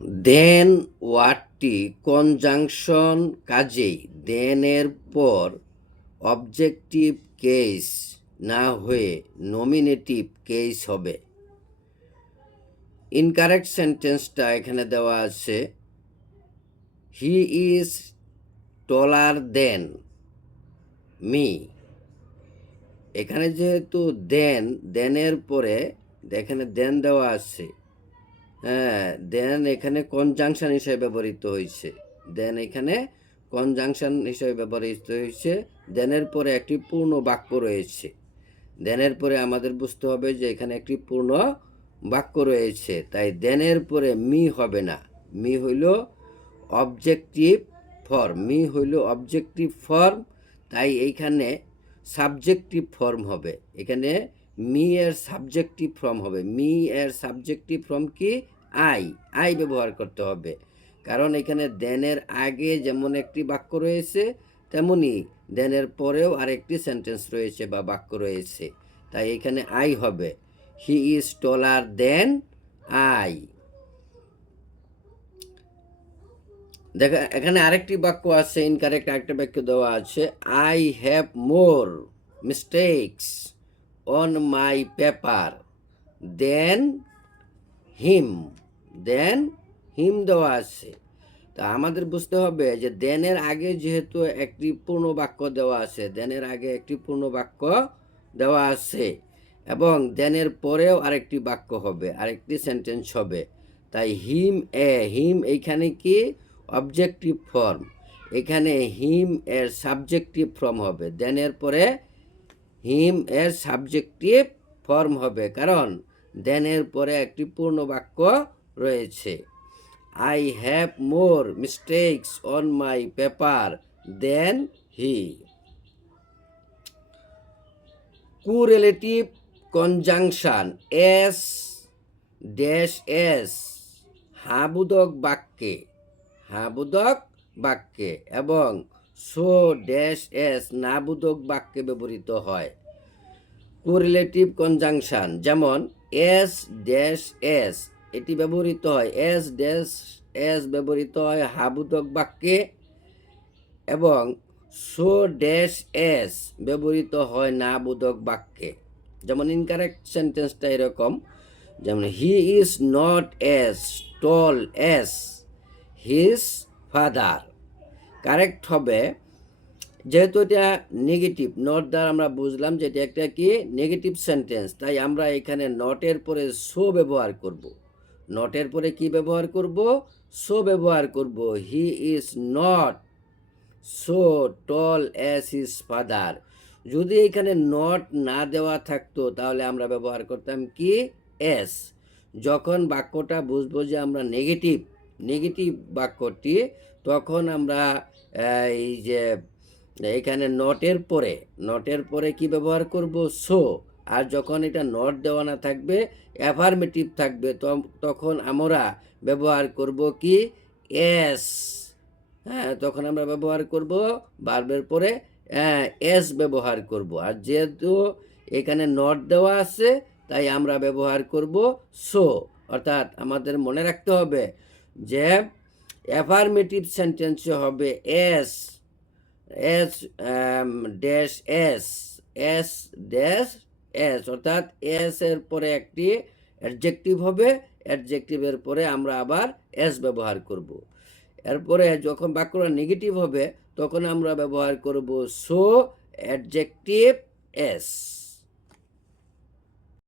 দেন ওয়ার্ডটি conjunction কাজেই দেনের পর objective case না হয়ে নমিনেটিভ কেস হবে। ইনকারেক্ট সেন্টেন্সটা এখানে দেওয়া আছে। He is taller than me. এখানে যেহেতু দেন, দেনের পরে এখানে দেন দেওয়া আছে। হ্যাঁ দেন এখানে কনজাংশন হিসেবে ব্যবহৃত হয়েছে। দেন এখানে কনজাংশন হিসেবে ব্যবহৃত হয়েছে। দেনের পরে একটি পূর্ণ বাক্য রয়েছে। দেনের পরে আমাদের বুঝতে হবে যে এখানে একটি পূর্ণ বাক্য রয়েছে। তাই দেনের পরে মি হবে না। মি হইল অবজেক্টিভ ফর্ম মি হইল অবজেক্টিভ ফর্ম তাই এইখানে সাবজেক্টিভ ফর্ম হবে। এখানে মি এর সাবজেক্টিভ ফর্ম হবে। মি এর সাবজেক্টিভ ফর্ম কি? আই। আই ব্যবহার করতে হবে। কারণ এখানে দেনের আগে যেমন একটি বাক্য রয়েছে, তেমনি দেনের পরেও আরেকটি সেন্টেন্স রয়েছে বা বাক্য রয়েছে। তাই এখানে আই হবে। He is taller than I. দেখা, এখানে আরেকটি বাক্য আছে ইনকারেক্ট আরেকটা বাক্য দেওয়া আছে। I have more mistakes. On my paper than him than him দেওয়া আছে। তা আমাদের বুঝতে হবে যে দেনের আগে যেহেতু একটি পূর্ণ বাক্য দেওয়া আছে দেনের আগে একটি পূর্ণ বাক্য দেওয়া আছে এবং দেনের পরেও আরেকটি বাক্য হবে, আরেকটি সেন্টেন্স হবে। তাই হিম এ হিম এইখানে কি? অবজেক্টিভ ফর্ম এখানে হিম এর সাবজেক্টিভ ফর্ম হবে। দেনের পরে হিম এর সাবজেক্টিভ ফর্ম হবে, কারণ দেনের পরে একটি পূর্ণ বাক্য রয়েছে। I have more mistakes on my paper than he correlative conjunction as dash as হাবুদক বাক্যে হাবুদক বাক্যে, এবং সো ড্যাশ এস নাবুদক বাক্যে ব্যবহৃত হয়। কোরিলেটিভ কনজাংশন, যেমন এস ড্যাশ এস, এটি ব্যবহৃত হয়। এস ড্যাশ এস ব্যবহৃত হয় হাবুদক বাক্যে এবং সো ড্যাশ এস ব্যবহৃত হয় না বোধক বাক্যে। যেমন ইনকারেক্ট সেন্টেন্সটা এরকম, যেমন he is not as, tall as, his father. Correct হবে, যেহেতু এটা নেগেটিভ নট দ্বারা আমরা বুঝলাম যে এটা একটা কি? নেগেটিভ সেন্টেন্স তাই আমরা এখানে নটের পরে সো ব্যবহার করব। নটের পরে কি ব্যবহার করব? সো ব্যবহার করব। He is not so tall as his father যদি এখানে নট না দেওয়া থাকতো, তাহলে আমরা ব্যবহার করতাম কি? এস যখন বাক্যটা বুঝব যে আমরা নেগেটিভ নেগেটিভ বাক্যটি তখন আমরা এই যে, এখানে নটের পরে নটের পরে কি ব্যবহার করব? সো আর যখন এটা নট দেওয়া না থাকবে অ্যাফার্মেটিভ থাকবে তখন আমরা ব্যবহার করব কি? এস হ্যাঁ তখন আমরা ব্যবহার করব বার্বের পরে এস ব্যবহার করব, আর যেহেতু এখানে নট দেওয়া আছে, তাই আমরা ব্যবহার করব সো অর্থাৎ আমাদের মনে রাখতে হবে যে অ্যাফার্মেটিভ সেন্টেন্সে হবে as as dash as as dash as অর্থাৎ এস এর পরে একটি অ্যাডজেক্টিভ হবে অ্যাডজেক্টিভের পরে আমরা আবার এস ব্যবহার করব। এরপরে যখন বাক্যটা নেগেটিভ হবে, তখন আমরা ব্যবহার করব সো অ্যাডজেক্টিভ এস